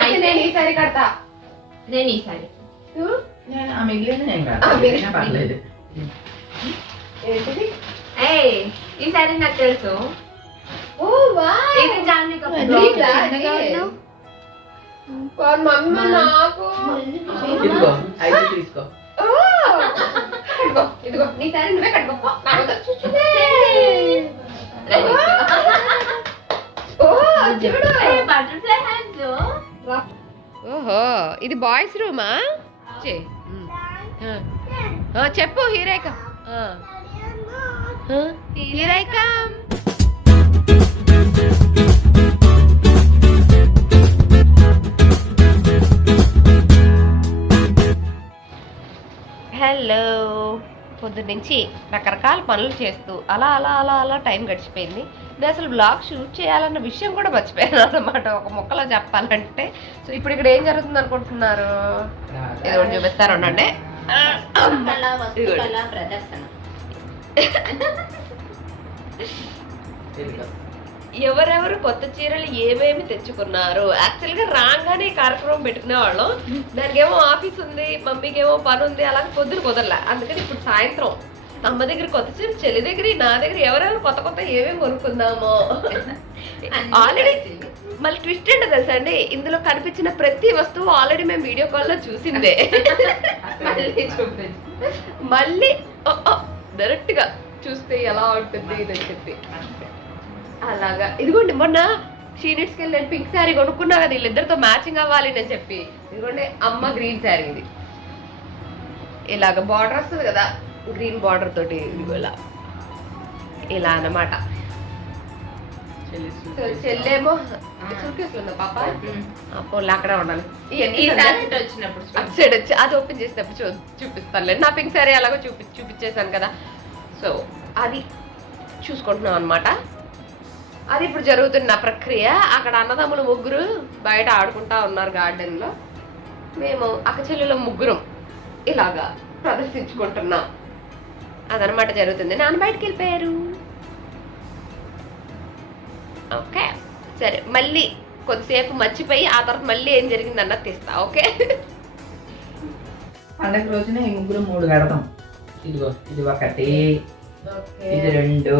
అయితే నేను ఈసారి కడతా. నేను ఈసారి నేను ఆ మిగిలిన నేను కాదు పర్లేదు. ఏంటిది? ఈసారి నాకు తెలుసు. ఓ వావ్, ఇది జాన్వీ కపూర్. మమ్మీ నాకు ఇదిగో అయితే తీసుకో. ఇదిగో నీ సారీ నువ్వే కట్టుకో. Butterfly hands. ఓహో, ఇది బాయ్స్ రూమా? చెప్పు హీరేక. హీరేక హలో. పొద్దున్నుంచి రకరకాల పనులు చేస్తూ అలా అలా అలా అలా టైం గడిచిపోయింది. నేను అసలు బ్లాగ్ షూట్ చేయాలన్న విషయం కూడా మర్చిపోయాను అన్నమాట, ఒక మొక్కలో చెప్పాలంటే. సో ఇప్పుడు ఇక్కడ ఏం జరుగుతుంది అనుకుంటున్నారు? ఏదో ఒకటి చూపిస్తారు ఉండండి. ప్రదర్శన. ఎవరెవరు కొత్త చీరలు ఏమేమి తెచ్చుకున్నారు? యాక్చువల్గా రాగానే కార్యక్రమం పెట్టుకునే వాళ్ళం. దానికేమో ఆఫీస్ ఉంది, మమ్మీకి ఏమో పని ఉంది, అలాగే పొద్దున కుదరలే. అందుకని ఇప్పుడు సాయంత్రం అమ్మ దగ్గర కొత్త చీర, చెల్లి దగ్గర, నా దగ్గర ఎవరెవరు కొత్త కొత్త ఏమేమి కొనుక్కుందామో. ఆల్రెడీ మళ్ళీ ట్విస్ట్ ఏంటో తెలుసా అండి, ఇందులో కనిపించిన ప్రతి వస్తువు ఆల్రెడీ మేము వీడియో కాల్లో చూసిందే. మళ్ళీ డైరెక్ట్ గా చూస్తే ఎలా ఉంటుంది ఇదని చెప్పి అలాగా. ఇదిగోండి మొన్న షీనిట్స్కి వెళ్ళి నేను పింక్ శారీ కొనుక్కున్నా కదా, వీళ్ళిద్దరితో మ్యాచింగ్ అవ్వాలి అని చెప్పి. ఇదిగోండి అమ్మ గ్రీన్ శారీ, ఇది ఇలాగ బార్డర్ వస్తుంది కదా, గ్రీన్ బార్డర్ తోటి ఇదిగోలా ఇలా అన్నమాట. చెల్లేమో చూపిస్తుందా పాప? పోలే అక్కడే ఉండాలి. ఇవన్నీ వచ్చినప్పుడు అటు సైడ్ వచ్చి అది ఓపెన్ చేసినప్పుడు చూపిస్తాను. నా పింక్ శారీ అలాగో చూపించేశాను కదా. సో అది చూసుకుంటున్నాం అనమాట. అది ఇప్పుడు జరుగుతున్న ప్రక్రియ. అక్కడ అన్నదమ్ములు ముగ్గురు బయట ఆడుకుంటా ఉన్నారు గార్డెన్ లో. మేము అక్క చెల్లెలు ముగ్గురం ఇలాగా ప్రదర్శించుకుంటున్నాం. అదనమాట జరుగుతుంది. నాన్న బయటకు వెళ్ళిపోయారు. ఓకే సరే, మళ్ళీ కొద్దిసేపు మర్చిపోయి ఆ తర్వాత మళ్ళీ ఏం జరిగింది అన్నది తీస్తా. ఓకే, పండగ రోజున ఈ ముగ్గురు 3 కడతాం. ఇదిగో ఇది ఒకటి, ఇది 2,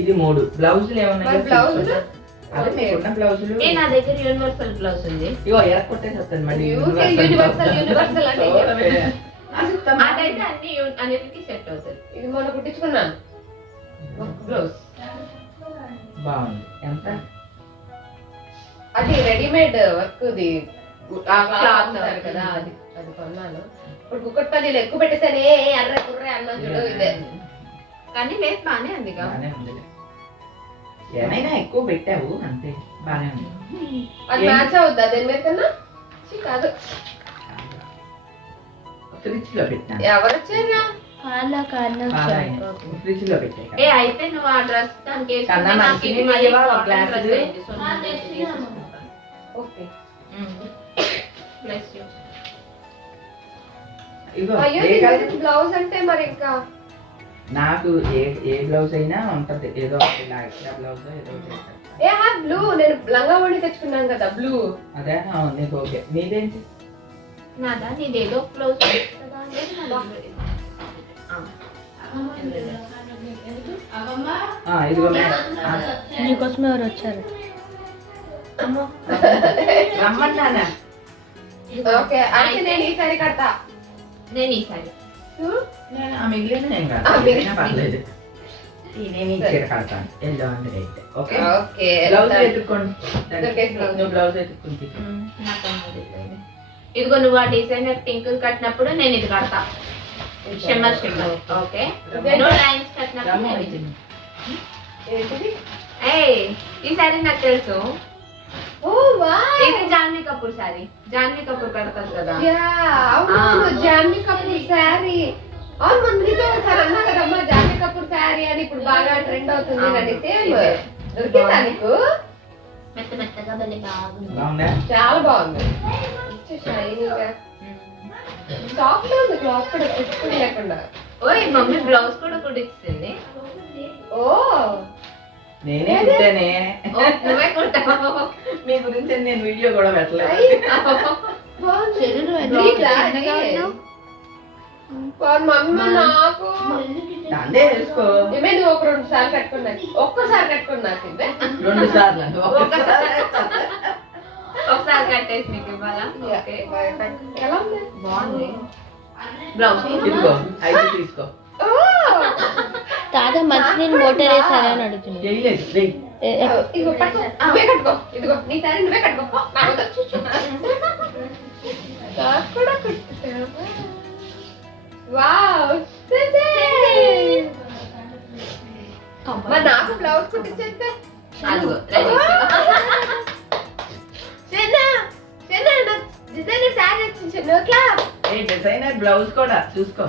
ఇది 3. బ్లౌజులు ఏమన్నా బ్లౌజులు నా దగ్గర యూనివర్సల్ బ్లౌజ్ ఉంది. ఇగో ఎరకొట్టేసేస్తాను మళ్ళీ. అదైతే అన్నిటికీ సెట్ అవుతుంది. ఇది మొన్న కుట్టించుకున్నాను బ్లౌజ్, బాగుంది. ఎంత? అది రెడీమేడ్ వర్క్ కదా, అది అది కొన్నాను. ఇప్పుడు కుక్కట్పల్లిలో ఎక్కువ పెట్టేసానే అర్రే కుర్రే అన్నా చూడు. ఇదే కానీ లేదు, బానే ఉంది. ఏమైనా ఎక్కువ పెట్టావు అంతే, బానే ఉంది. అది మ్యాచ్ అవుద్దా దేని మీద కన్నా? కాదు, ఫ్రిడ్జ్ లో పెట్టా. ఎవరు వచ్చారా? ఫ్రిడ్జ్ లో పెట్టా. అయితే నువ్వు ఆ డ్రెస్ దానికి బ్లౌజ్ అంటే మరి ఇంకా నాకు ఏ బ్లౌజ్ అయినా ఉంటది, ఏదో బ్లౌజ్ ఏదో బ్లూ. నేను లంగా ఓడి తెచ్చుకున్నాను కదా బ్లూ. అదే నీకు ఓకే. నీదేంటి? నాదా నీదేదో బ్లౌజ్. ఇదిగో నీకోసం ఎవరు వచ్చారు? రమ్మన్నానా? ఓకే అయితే నేను ఈసారి కడతా. నేను ఈసారి నేను ఆ మిగిలిన నేను కాదు పర్లేదు. నేను ఈ చీర కడతాను. Yellow and red. Okay okay, blouse ఎత్తుకోండి. నువ్వు బ్లౌజ్ ఎత్తుకుంటే ఇదిగో నువ్వు ఆ డిజైనర్ పింక్ కట్టినప్పుడు నేను ఇది కడతా. Shimmer shimmer. ఓకే, నువ్వు లైన్స్ కట్టినప్పుడు ఈ సారీ నాకు తెలుసు. ఓ వావ్, ఇది జాన్వీ కపూర్ సారీ. జాన్వీ కపూర్ కడతారు కదా. జాన్వీ కపూర్ శారీ. అవును, మందితో ఒకసారి అన్నా కదమ్మా జాన్వీ కపూర్ శారీ అని. ఇప్పుడు బాగా ట్రెండ్ అవుతుంది కానీ సేమ్ దొరికిందా నీకు? మెత్త మెత్తగా భలే బాగుంది. చాలా బాగుంది, షైనీగా సాఫ్ట్ ఉంది. క్లాత్ కూడా పుచ్చుకుని లేకుండా. ఓయ్ మమ్మీ బ్లౌజ్ కూడా కుట్టిస్తుంది. ఓ నేనే కుట్టానే. ఓ, నువ్వే కుట్టావు. మీ గురించి నేను వీడియో కూడా పెట్టలేదు. బాగుంది. చెల్లెలు నీకా? చిన్నగా ఉన్నావు. మమ్మీ నాకు అందే వేసుకో. ఇవే నువ్వు ఒక 2 సార్లు కట్టుకున్నా, ఒక్కసారి కట్టుకున్నా నాకు ఇవే 2 సార్లు ఒకసారి కట్టేసి నీకు ఇవ్వాలా? ఓకే. ఎలా ఉంది? బాగుంది. బ్లౌజ్ ఇదిగో 5 తీసుకో. ఓ! తాత మంచినీళ్ళు మోటార్ వేసారా అని అడుగుతున్నాను. చేయలేదు వెయ్. ఇదిగో పట్టుకో, నువ్వే కట్టుకో. ఇదిగో నీ సారీ నువ్వే కట్టుకో. నాకు వద్దు. నాకు కూడా కుట్టావా? వావ్, మరి నాకు బ్లౌజ్ కుట్టించేస్తే అదిగో రెడీ. డిజైనర్ శారీ వచ్చింది నోట్లా. ఏ డిజైనర్ బ్లౌజ్ కూడా చూసుకో.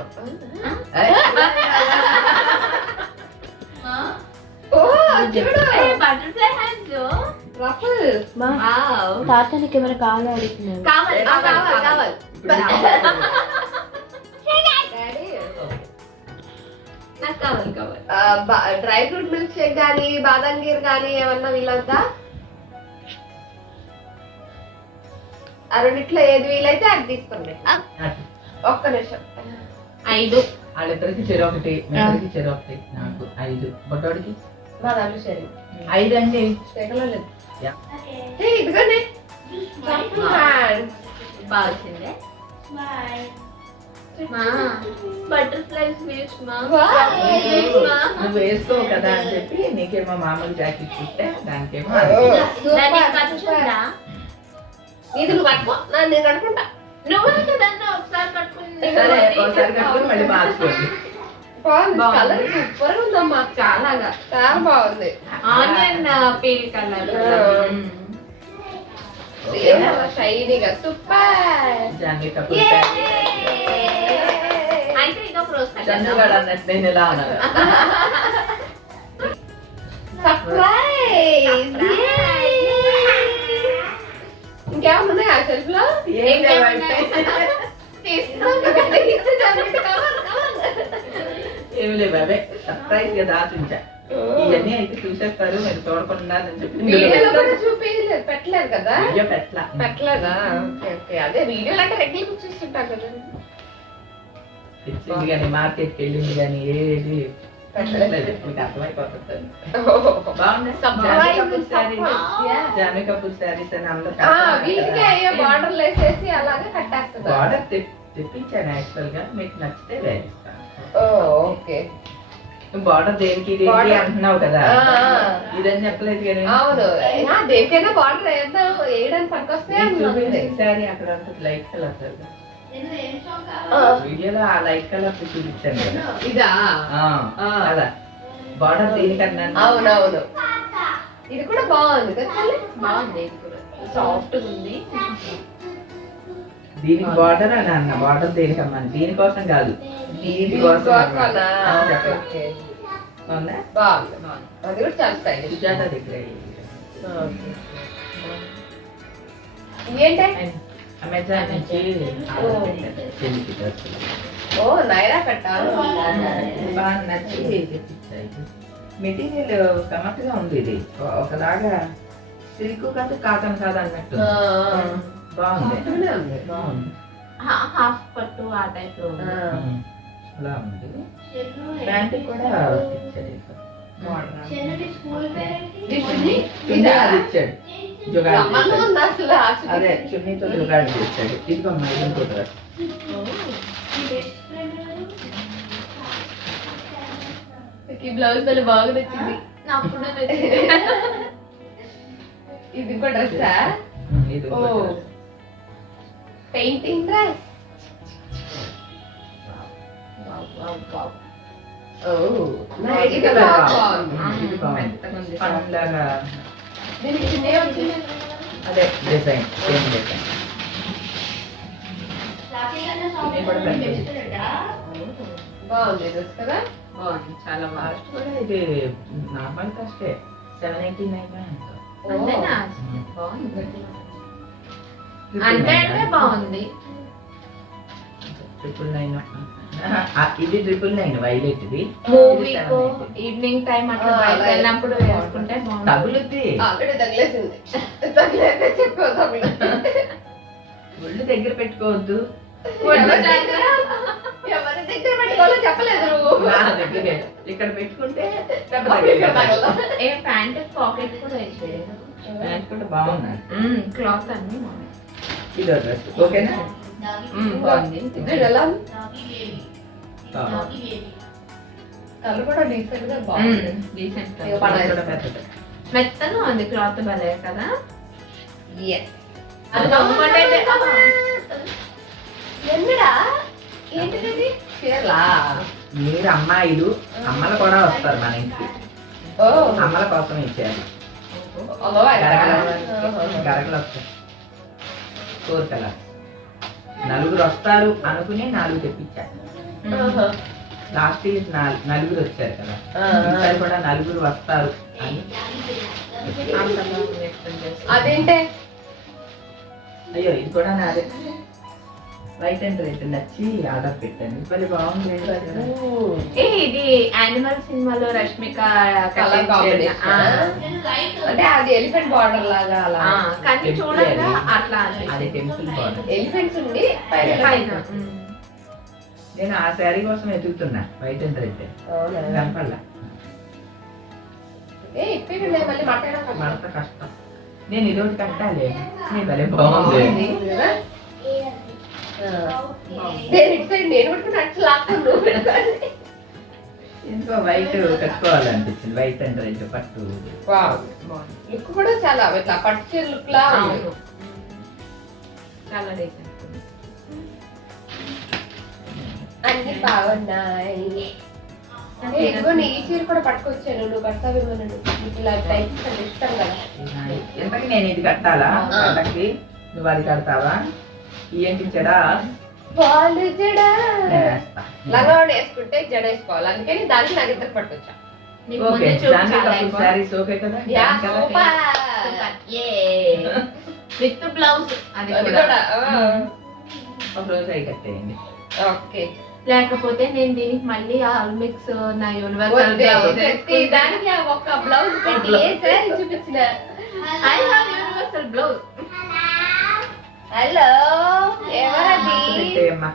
ఓ చూడు, బటర్ఫ్లై హ్యాండ్స్. రఫల్స్. మా వావ్. తాత నీకు ఏమైనా కావాలో అడుగుతున్నాను. కావాలి కావాలి కావాలి. డాడీ నాకు కావాలి కావాలి. డ్రై ఫ్రూట్ మిల్క్ షేక్ గానీ బాదం గీర్ గానీ ఏమన్నా వీలవుతా? ఆ రెండిట్లో ఏది వీలైతే అది తీసుకోండి. ఒక్క నిమిషం. 5. వాళ్ళిద్దరికి చెరొకటి, ఇద్దరికి చెరొకటి, నాకు 5. బొట్టోడికి మా దాంట్లో సరే 5 అండి. స్టేకలో లేదు. యా. ఇదిగోనే బాగా వచ్చింది. మా బటర్ఫ్లై స్వీట్స్ మా. నువ్వు వేసుకోవు కదా అని చెప్పి నీకేమో మామూలు జాకెట్ కుట్టే, దానికేమో దానికి ఖర్చు ఉందా? ఇది నువ్వు కట్టుకో, నేను కట్టుకుంటా. నువ్వే కదన్నా ఒకసారి కట్టుకుని. సరే ఒకసారి కట్టుకుని మళ్ళీ మార్చుకోండి. బాగుంది, కలర్ సూపర్ ఉందమ్మా. చాలాగా చాలా బాగుంది. Onion peel colour. షైనీగా సూపర్. జాన్వీ కపూర్ అయితే ఇది ఒక రోజు చంద్రుగాడు అన్నట్టు నేను ఇలా అన్నాను. సర్ప్రైజ్. ఇంకేమన్నా ఉన్నాయా సెల్ఫ్ లో? ఏం లేవంటే ఏమి లేవు, అవే సర్ప్రైజ్ గా దాచుంచా. ఇవన్నీ అయితే చూసేస్తారు, మీరు చూడకుండా అని చెప్పి వీడియోలో కూడా చూపించలేదు, పెట్టలేదు కదా? వీడియో పెట్టలా. పెట్టలేదా? Okay okay. అదే వీడియోలో అంటే రెగ్యులర్ చూస్తుంటాం కదా. తెచ్చింది కానీ మార్కెట్కి వెళ్ళింది కానీ ఏది పెట్టలేదు. మీకు అర్థమైపోతుంది. బాగుంది. జాన్వీ కపూర్ శారీస్, జాన్వీ కపూర్ శారీస్ అని అందరూ వీటికి అయ్యో బార్డర్లు వేసేసి అలాగే కట్టేస్తున్నారు. బార్డర్ తెప్పించాను యాక్చువల్ గా, మీకు నచ్చితే వేస్తాను. ఓకే. బార్డర్ దేనికి దేనికి Border. అంటున్నావు కదా, ఆ. ఇదని చెప్పలేదు కానీ అవును, దేనికైనా బార్డర్ వేద్దాం, వేయడానికి పనికొస్తే శారీ అక్కడ ఉంటుంది లైట్ కలర్ కదా, వీడియోలో ఆ లైట్ కలర్ చూపించాను కదా. ఇదా? అలా బార్డర్ దేనికన్నా అవునవును. ఇది కూడా బాగుంది కదా, బాగుంది. ఇది కూడా సాఫ్ట్ ఉంది. దీనికి బార్డర్ అని అన్న, బార్డర్ దేనికమ్మా, దీనికోసం కాదు, దీనికోసం అన్నమాట. చెప్పండి. ఓకే. బాగుందా? బాగుంది. అది కూడా చాలా స్టైలిష్. సుజాత దగ్గర ఏంటి? అమెజాన్ నుంచి చెల్లికి డ్రెస్సులు ఓ నైరా పెట్టాలి. బాగా నచ్చి తెప్పించాయి. మెటీరియల్ గమ్మత్తుగా ఉంది, ఇది ఒకలాగా సిల్క్ కాదు కాటన్ కాదు అన్నట్టు బాగుంది. బాగుంది, హాఫ్ పట్టు ఆ టైప్ లో ఉంది. అలా ఉంది. ప్యాంట్ కూడా ఇచ్చాడు, చున్నీ అది ఇచ్చాడు, జుగాడు సంబంధం చేశాడు. ఉందా అసలు? అదే చున్నీతో జుగాడు చేశాడు. ఇదిగో అమ్మా, ఇంకో డ్రెస్. ఈ బ్లౌజ్ మళ్ళీ బాగా నచ్చింది. నాకు కూడా ఇది కూడా డ్రెస్సా? ఇది ఓ పెయింటింగ్ డ్రెస్. ఓ నైట్ ఇది కలర్ బాగుంది. ఇది బాగుంది. పండ్లాగా దీనికి చిన్న వచ్చింది. అదే డిజైన్, సేమ్ డిజైన్. ఇది కూడా పెట్టండి. బాగుంది డ్రెస్ కదా. బాగుంది, చాలా బాగుంది. కాస్ట్ కూడా ఇది నార్మల్ కాస్టే, 789. అంతేనా? బాగుంది. అంటే బాగుంది. 999 ఇది 999 వైలెట్ ఇది మూవీకో ఈవినింగ్ టైం అట్లా బయట వెళ్ళినప్పుడు వేసుకుంటే బాగుంటుంది. తగులుద్ది ఆల్రెడీ తగిలేసింది. తగిలేక చెప్పావు తగులు. ఒళ్ళు దగ్గర పెట్టుకోవద్దు. ఎవరి దగ్గర పెట్టుకోవాలో చెప్పలేదు నువ్వు. నా దగ్గరే ఇక్కడ పెట్టుకుంటే దెబ్బ తగిలింది. ఏ ప్యాంట్ పాకెట్ కూడా వేసేది. ప్యాంట్ కూడా బాగున్నాయి. క్లాత్ అన్ని బాగున్నాయి. ఇదో డ్రెస్ ఓకేనా? బాగుంది. ఇది ఎలా ఉంది? కలర్ కూడా డీసెంట్ గా బాగుంది. డీసెంట్ ఇక పండగ కూడా పెద్దది. మెత్తగా ఉంది క్లాత్ భలే కదా. Yes. అది నమ్మంటే ఎన్నడా ఏంటిది? చీరలా? మీరు అమ్మాయిలు అమ్మలు కూడా వస్తారు మన ఇంటికి. ఓ అమ్మల కోసం ఇచ్చారు. అదో గరగలు వస్తాయి 4 కలర్స్. నలుగురు వస్తారు అనుకుని 4 తెప్పించారు. లాస్ట్ ఇయర్ 4 వచ్చారు కదా, ఈసారి కూడా 4 వస్తారు అని. అదేంటే అయ్యో ఇది కూడా నాదే. వైట్ అండ్ రెడ్ నచ్చి ఆర్డర్ పెట్టాను. ఇది బాగుంది. ఏ ఇది యానిమల్ సినిమాలో రష్మిక కలర్ కట్టించేది. కాంబినేషన్. అంటే అది ఎలిఫెంట్ బార్డర్ లాగా అలా. కానీ చూడగా అట్లా అది టెంపుల్ బార్డర్. ఎలిఫెంట్స్ ఉండి పైన పైన నేను ఆ శారీ కోసం ఎదుగుతున్నా వైట్ అండ్ రెడ్. కనపడలా. ఏ ఇప్పటి మళ్ళీ మాట్లాడక మడత కష్టం. నేను ఇదొకటి కట్టాలి. నీ భలే బాగుంది. నేను ఇటు సైడ్ నేను పెట్టుకుని అట్లా లాక్కుని నువ్వు పెట్టుకోవాలి. ఇంకో వైట్ కట్టుకోవాలనిపించింది. వైట్ అండ్ రెడ్ పట్టు. లుక్ కూడా చాలా ఇట్లా పట్టు లుక్ లా ఉంది. చాలా డీసెంట్. అన్ని బాగున్నాయి. ఇదిగో నీ ఈ చీర కూడా పట్టుకొచ్చాను. నువ్వు కడతావేమో నీకు ఇలా టైప్స్ అంటే ఇష్టం కదా. ఎంతకి నేను ఇది కట్టాలా? పండక్కి నువ్వు అది కడతావా? ఏంటి జడ? వాళ్ళు జడ వేస్తా. లంగావడి వేసుకుంటే జడ వేసుకోవాలి. అందుకని దానికి నాకు ఇద్దరు పట్టుకొచ్చా. ఓకే జాన్వీ కపూర్ శారీస్ ఓకే కదా? యా కదా? విత్ బ్లౌజ్ అది అది కూడా. కూడా ఒక రోజు అవి కట్టేయండి. ఓకే. లేకపోతే నేను దీనికి మళ్ళీ ఆల్మిక్స్ నా యూనివర్సల్ బ్లౌజ్ దానికి ఒక బ్లౌజ్ పెట్టి ఏ సారీ చూపించిన. I have universal blouse. Hello ఎవరది? పెట్టేయమ్మా.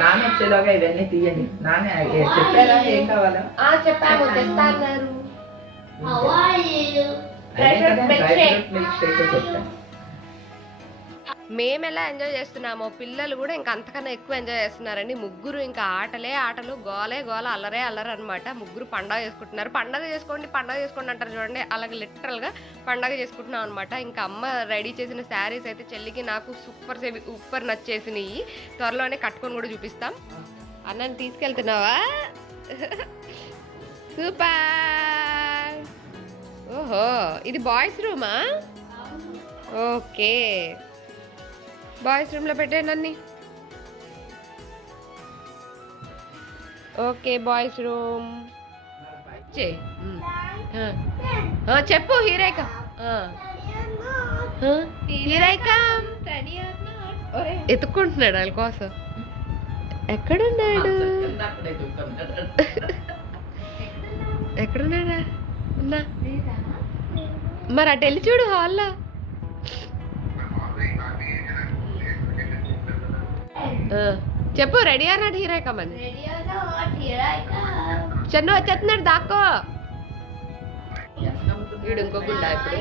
నాన్న వచ్చేలోగా ఇవన్నీ తీయండి. నాన్న చెప్పారా ఏం కావాలా? చెప్పాము తెస్తా అన్నారు. అదే కదా, డ్రై ఫ్రూట్ మిల్క్ షేక్ చెప్పాను. మేము ఎలా ఎంజాయ్ చేస్తున్నామో పిల్లలు కూడా ఇంకా అంతకన్నా ఎక్కువ ఎంజాయ్ చేస్తున్నారండి. ముగ్గురు ఇంకా ఆటలే ఆటలు, గోలే గోల, అల్లరే అల్లరు అనమాట. ముగ్గురు పండగ చేసుకుంటున్నారు. పండగ చేసుకోండి అంటారు చూడండి. అలాగే లిటరల్గా పండగ చేసుకుంటున్నాం అనమాట. ఇంకా అమ్మ రెడీ చేసిన శారీస్ అయితే చెల్లికి నాకు సూపర్ నచ్చేసినాయి. త్వరలోనే కట్టుకొని కూడా చూపిస్తాం. అన్నని తీసుకెళ్తున్నావా? సూపర్. ఓహో ఇది బాయ్స్ రూమా? ఓకే బాయ్స్ రూమ్లో పెట్టేయండి అన్ని. ఓకే బాయ్స్ రూమ్ చెప్పు. హీరేక హీరేక ఎత్తుక్కుంటున్నాడు వాళ్ళ కోసం. ఎక్కడున్నాడు? ఎక్కడున్నాడా? ఉన్నా మరి అటు వెళ్ళి చూడు హాల్లో. చెప్పు రెడీ అన్నాడు హీరోయిక. మంది చెన్ను వచ్చేస్తున్నాడు దాక్కో. వీడు ఇంకో గుండా ఇప్పుడు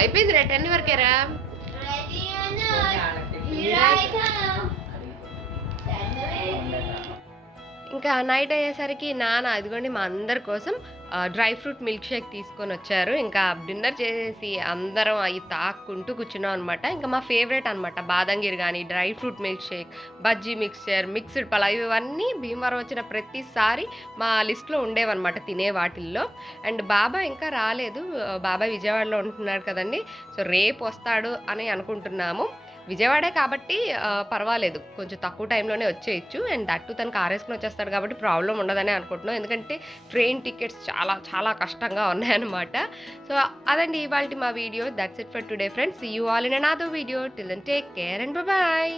అయిపోయింది. 10 వరకేరా. ఇంకా నైట్ అయ్యేసరికి నాన్న అదిగోండి మా అందరి కోసం డ్రై ఫ్రూట్ మిల్క్ షేక్ తీసుకొని వచ్చారు. ఇంకా డిన్నర్ చేసి అందరం అవి తాక్కుంటూ కూర్చున్నాం అనమాట. ఇంకా మా ఫేవరెట్ అనమాట బాదంగిరి కానీ, dry fruit milk shake, bajji mixture, mixed pulao, ఇవన్నీ భీమవరం వచ్చిన ప్రతిసారి మా లిస్ట్లో ఉండేవన్నమాట తినే వాటిల్లో. అండ్ బాబాయ్ ఇంకా రాలేదు. బాబాయ్ విజయవాడలో ఉంటున్నాడు కదండి. సో రేపు వస్తాడు అని అనుకుంటున్నాము. విజయవాడే కాబట్టి పర్వాలేదు, కొంచెం తక్కువ టైంలోనే వచ్చేయచ్చు. అండ్ దట్టు తనకు ఆరేసుకుని వచ్చేస్తాడు కాబట్టి ప్రాబ్లం ఉండదని అనుకుంటున్నాం. ఎందుకంటే ట్రైన్ టికెట్స్ చాలా చాలా కష్టంగా ఉన్నాయన్నమాట. సో అదండి ఇవాళ మా video. That's it for today friends. See you all in another video. Till then take care and by.